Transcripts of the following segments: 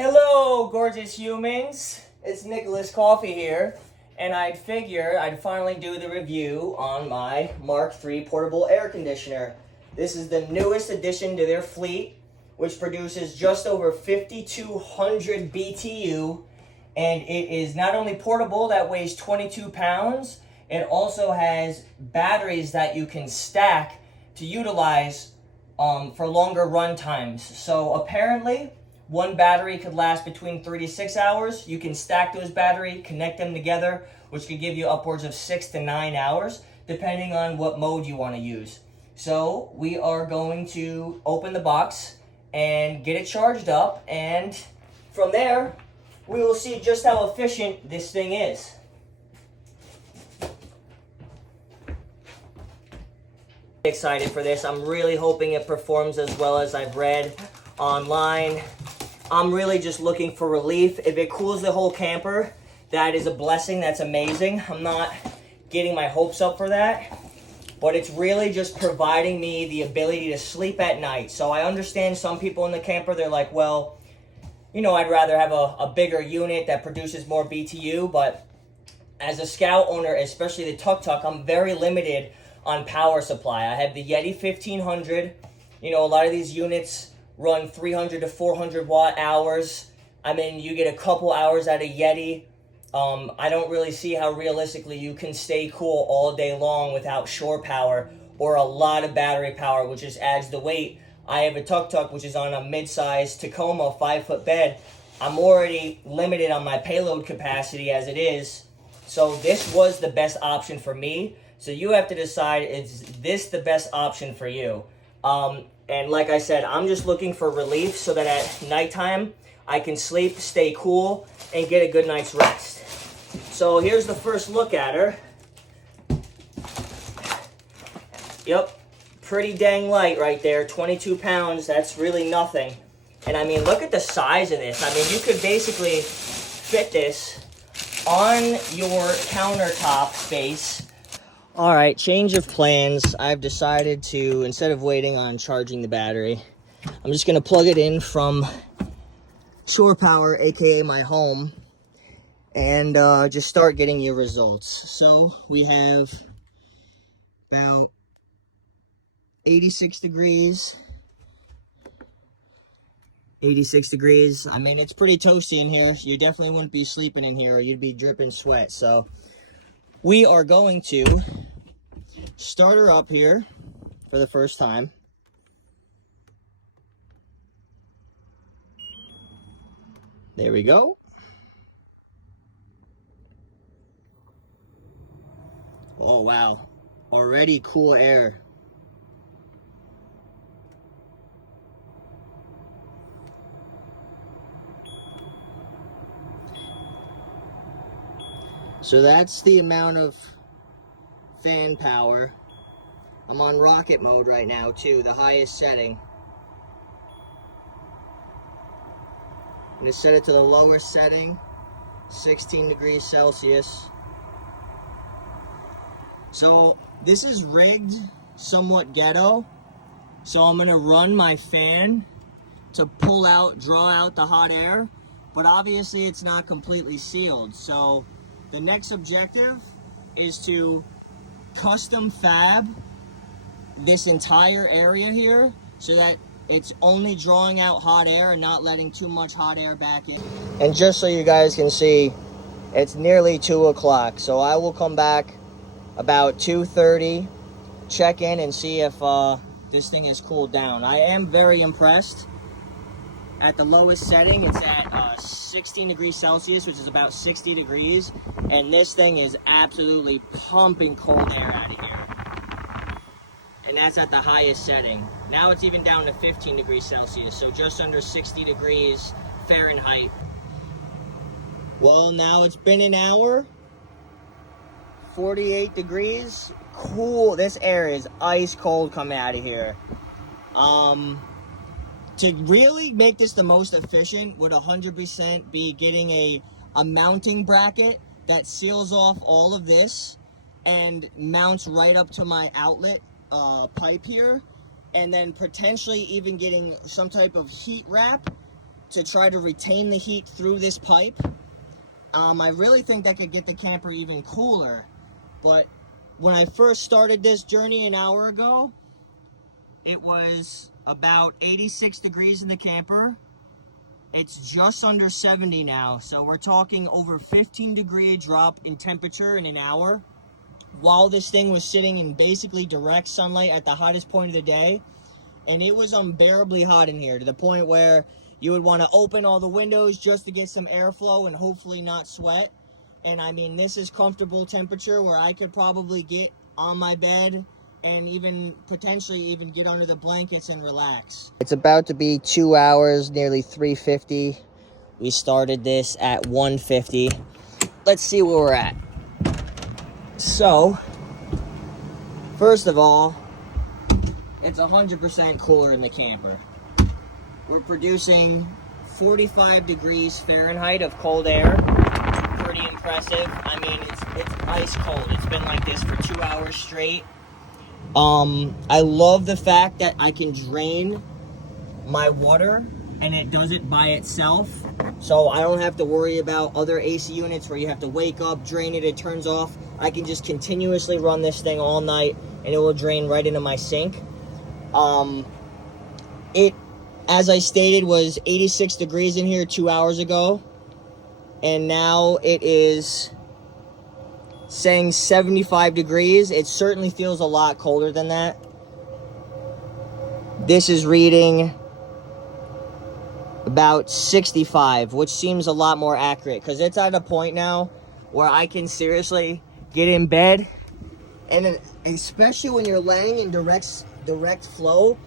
Hello, gorgeous humans. It's Nicholas Coffee here, and I'd figure I'd finally do the review on my Mark III portable air conditioner. This is the newest addition to their fleet, which produces just over 5,200 BTU, and it is not only portable, that weighs 22 pounds, it also has batteries that you can stack to utilize for longer run times. So apparently, one battery could last between 3 to 6 hours. You can stack those batteries, connect them together, which could give you upwards of 6 to 9 hours, depending on what mode you want to use. So we are going to open the box and get it charged up, and from there, we will see just how efficient this thing is. Excited for this. I'm really hoping it performs as well as I've read online. I'm really just looking for relief. If it cools the whole camper, that is a blessing. That's amazing. I'm not getting my hopes up for that, but it's really just providing me the ability to sleep at night. So I understand some people in the camper, they're like, well, you know, I'd rather have a bigger unit that produces more BTU, but as a Scout owner, especially the tuk-tuk, I'm very limited on power supply. I have the Yeti 1500. You know, a lot of these units run 300 to 400 watt hours. I mean, you get a couple hours out of Yeti. I don't really see how realistically you can stay cool all day long without shore power or a lot of battery power, which just adds the weight. I have a tuk-tuk, which is on a mid-size Tacoma 5-foot bed. I'm already limited on my payload capacity as it is. So this was the best option for me. So you have to decide, is this the best option for you? And like I said, I'm just looking for relief so that at nighttime, I can sleep, stay cool, and get a good night's rest. So here's the first look at her. Yep, pretty dang light right there, 22 pounds, that's really nothing. And I mean, look at the size of this. I mean, you could basically fit this on your countertop space. All right, change of plans. I've decided to, instead of waiting on charging the battery, I'm just gonna plug it in from shore power, AKA my home, and just start getting your results. So we have about 86 degrees. 86 degrees. I mean, it's pretty toasty in here. You definitely wouldn't be sleeping in here or you'd be dripping sweat. So we are going to start her up here for the first time. There we go. Oh, wow. Already cool air. So that's the amount of fan power. I'm on rocket mode right now too, the highest setting. I'm gonna set it to the lowest setting, 16 degrees Celsius. So this is rigged somewhat ghetto. So I'm gonna run my fan to draw out the hot air, but obviously it's not completely sealed. So the next objective is to custom fab this entire area here so that it's only drawing out hot air and not letting too much hot air back in. And just so you guys can see, it's nearly 2 o'clock. So I will come back about 2:30, check in and see if this thing has cooled down. I am very impressed. At the lowest setting, it's at 16 degrees Celsius, which is about 60 degrees. And this thing is absolutely pumping cold air out of here. And that's at the highest setting. Now it's even down to 15 degrees Celsius, so just under 60 degrees Fahrenheit. Well, now it's been an hour. 48 degrees. Cool. This air is ice cold coming out of here. To really make this the most efficient would 100% be getting a mounting bracket that seals off all of this and mounts right up to my outlet pipe here, and then potentially even getting some type of heat wrap to try to retain the heat through this pipe. I really think that could get the camper even cooler, but when I first started this journey an hour ago, it was about 86 degrees in the camper. It's just under 70 now, so we're talking over 15-degree drop in temperature in an hour. While this thing was sitting in basically direct sunlight at the hottest point of the day, and it was unbearably hot in here to the point where you would want to open all the windows just to get some airflow and hopefully not sweat. And I mean, this is comfortable temperature where I could probably get on my bed and even potentially even get under the blankets and relax. It's about to be 2 hours, nearly 3:50. We started this at 1:50. Let's see where we're at. So, first of all, it's 100% cooler in the camper. We're producing 45 degrees Fahrenheit of cold air. Pretty impressive. I mean, it's ice cold. It's been like this for 2 hours straight. I love the fact that I can drain my water and it does it by itself. So I don't have to worry about other AC units where you have to wake up, drain it, it turns off. I can just continuously run this thing all night and it will drain right into my sink. It, as I stated, was 86 degrees in here 2 hours ago, and now it is saying 75 degrees. It certainly feels a lot colder than that. This is reading about 65, which seems a lot more accurate because it's at a point now where I can seriously get in bed, and especially when you're laying in direct flow.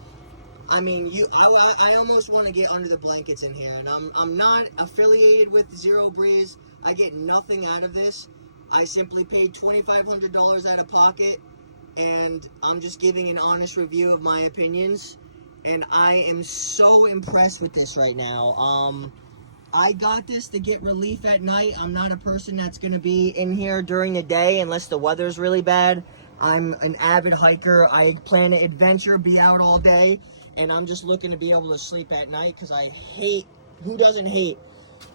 I mean, I almost want to get under the blankets in here, and I'm not affiliated with Zero Breeze. I get nothing out of this. I simply paid $2,500 out of pocket, and I'm just giving an honest review of my opinions, and I am so impressed with this right now. I got this to get relief at night. I'm not a person that's going to be in here during the day unless the weather's really bad. I'm an avid hiker. I plan to adventure, be out all day. And I'm just looking to be able to sleep at night because I hate, who doesn't hate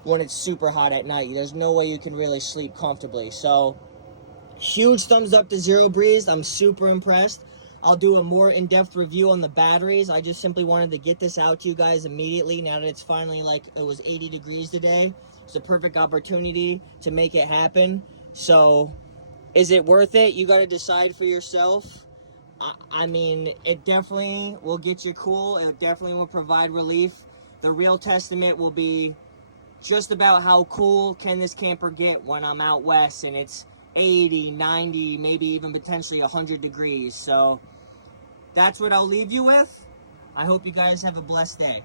when it's super hot at night? There's no way you can really sleep comfortably. So, huge thumbs up to Zero Breeze. I'm super impressed. I'll do a more in-depth review on the batteries. I just simply wanted to get this out to you guys immediately now that it's finally like it was 80 degrees today. It's a perfect opportunity to make it happen. So, is it worth it? You got to decide for yourself. I mean, it definitely will get you cool. It definitely will provide relief. The real testament will be just about how cool can this camper get when I'm out west and it's 80, 90, maybe even potentially 100 degrees. So that's what I'll leave you with. I hope you guys have a blessed day.